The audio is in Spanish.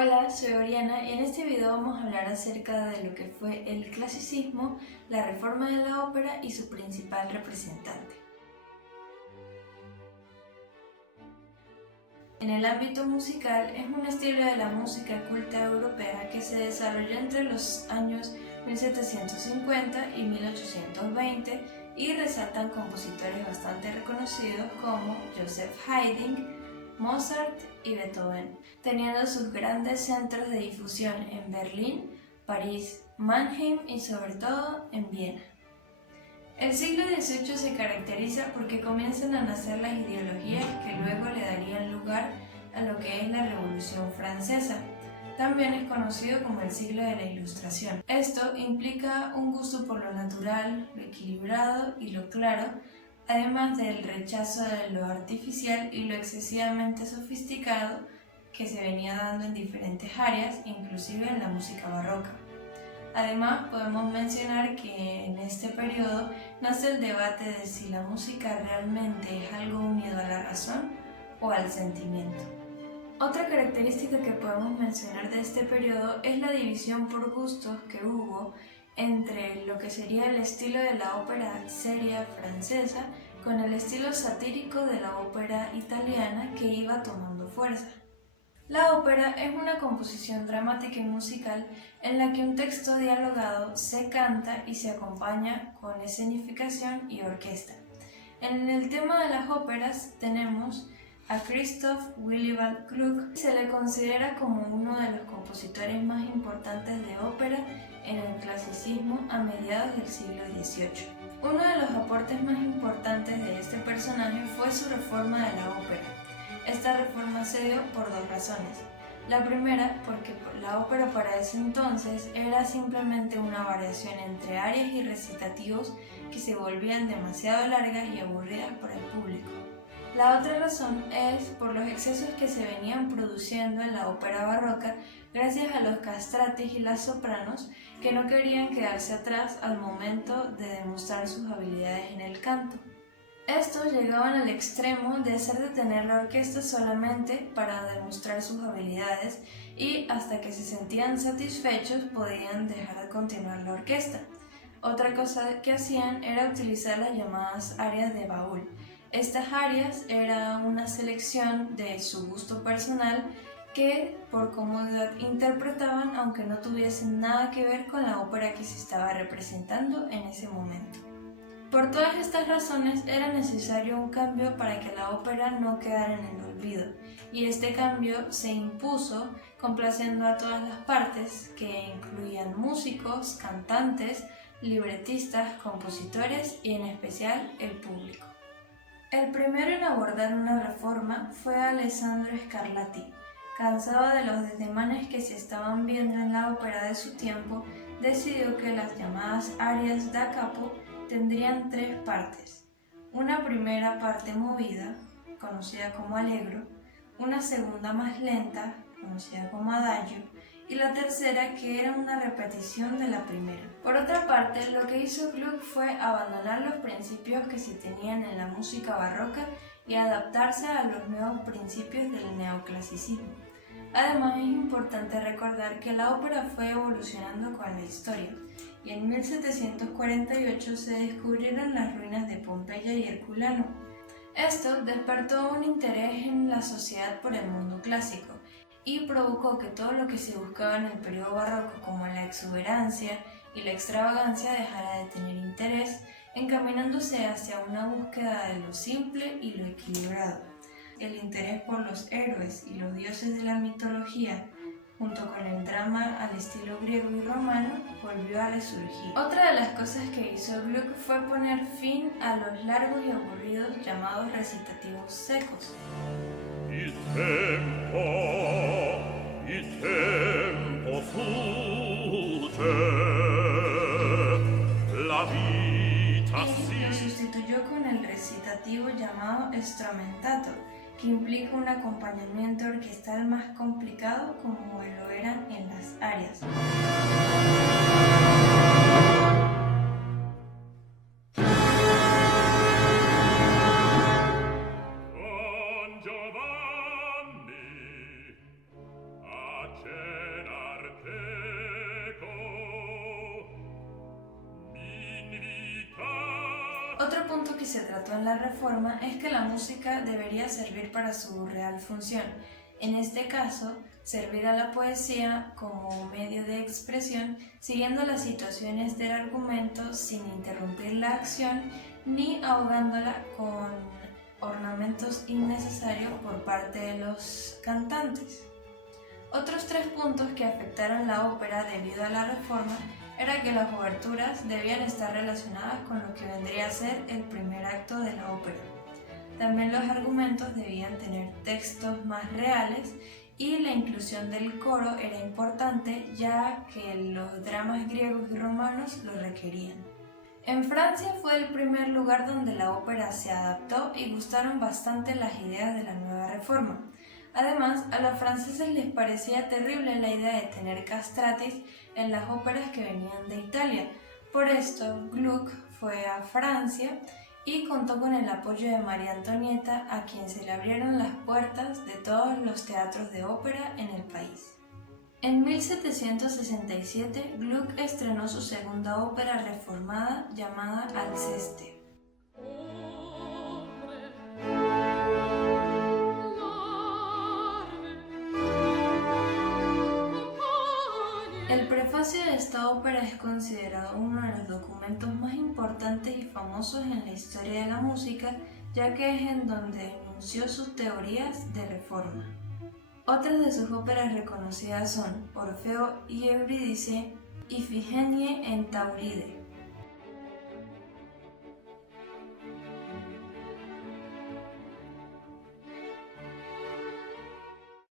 Hola, soy Oriana y en este video vamos a hablar acerca de lo que fue el clasicismo, la reforma de la ópera y su principal representante. En el ámbito musical es un estilo de la música culta europea que se desarrolló entre los años 1750 y 1820 y resaltan compositores bastante reconocidos como Joseph Haydn, Mozart y Beethoven, teniendo sus grandes centros de difusión en Berlín, París, Mannheim y sobre todo en Viena. El siglo XVIII se caracteriza porque comienzan a nacer las ideologías que luego le darían lugar a lo que es la Revolución Francesa. También es conocido como el siglo de la Ilustración. Esto implica un gusto por lo natural, lo equilibrado y lo claro, además del rechazo de lo artificial y lo excesivamente sofisticado que se venía dando en diferentes áreas, inclusive en la música barroca. Además, podemos mencionar que en este periodo nace el debate de si la música realmente es algo unido a la razón o al sentimiento. Otra característica que podemos mencionar de este periodo es la división por gustos que hubo entre lo que sería el estilo de la ópera seria francesa con el estilo satírico de la ópera italiana que iba tomando fuerza. La ópera es una composición dramática y musical en la que un texto dialogado se canta y se acompaña con escenificación y orquesta. En el tema de las óperas tenemos a Christoph Willibald Gluck. Se le considera como uno de los compositores más importantes de ópera en el clasicismo a mediados del siglo XVIII. Uno de los aportes más importantes de este personaje fue su reforma de la ópera. Esta reforma se dio por dos razones. La primera, porque la ópera para ese entonces era simplemente una variación entre arias y recitativos que se volvían demasiado largas y aburridas para el público. La otra razón es por los excesos que se venían produciendo en la ópera barroca gracias a los castratis y las sopranos que no querían quedarse atrás al momento de demostrar sus habilidades en el canto. Estos llegaban al extremo de hacer detener la orquesta solamente para demostrar sus habilidades y hasta que se sentían satisfechos podían dejar de continuar la orquesta. Otra cosa que hacían era utilizar las llamadas arias de baúl. Estas arias eran una selección de su gusto personal que por comodidad interpretaban aunque no tuviesen nada que ver con la ópera que se estaba representando en ese momento. Por todas estas razones era necesario un cambio para que la ópera no quedara en el olvido, y este cambio se impuso complaciendo a todas las partes, que incluían músicos, cantantes, libretistas, compositores y en especial el público. El primero en abordar una reforma fue Alessandro Scarlatti. Cansado de los desdemanes que se estaban viendo en la ópera de su tiempo, decidió que las llamadas arias da capo tendrían tres partes. Una primera parte movida, conocida como allegro, una segunda más lenta, conocida como adagio, y la tercera que era una repetición de la primera. Por otra parte, lo que hizo Gluck fue abandonar los principios que se tenían en la música barroca y adaptarse a los nuevos principios del neoclasicismo. Además, es importante recordar que la ópera fue evolucionando con la historia, y en 1748 se descubrieron las ruinas de Pompeya y Herculano. Esto despertó un interés en la sociedad por el mundo clásico y provocó que todo lo que se buscaba en el periodo barroco, como la exuberancia y la extravagancia, dejara de tener interés, encaminándose hacia una búsqueda de lo simple y lo equilibrado. El interés por los héroes y los dioses de la mitología, junto con el drama al estilo griego y romano, volvió a resurgir. Otra de las cosas que hizo Gluck fue poner fin a los largos y aburridos llamados recitativos secos. Il tempo fugge, la vita Y lo sustituyó con el recitativo llamado stromentato, que implica un acompañamiento orquestal más complicado como lo eran en las arias. Con Giovanni cenarteco invita. Otro punto que se trató en la Reforma es que la música debería servir para su real función. En este caso, servir a la poesía como medio de expresión, siguiendo las situaciones del argumento sin interrumpir la acción ni ahogándola con ornamentos innecesarios por parte de los cantantes. Otros 3 puntos que afectaron la ópera debido a la Reforma era que las oberturas debían estar relacionadas con lo que vendría a ser el primer acto de la ópera. También los argumentos debían tener textos más reales y la inclusión del coro era importante ya que los dramas griegos y romanos lo requerían. En Francia fue el primer lugar donde la ópera se adaptó y gustaron bastante las ideas de la nueva reforma. Además, a los franceses les parecía terrible la idea de tener castratis en las óperas que venían de Italia. Por esto, Gluck fue a Francia y contó con el apoyo de María Antonieta, a quien se le abrieron las puertas de todos los teatros de ópera en el país. En 1767, Gluck estrenó su segunda ópera reformada llamada Alceste. El prefacio de esta ópera es considerado uno de los documentos más importantes y famosos en la historia de la música, ya que es en donde enunció sus teorías de reforma. Otras de sus óperas reconocidas son Orfeo y Eurídice, Ifigenie en Tauride.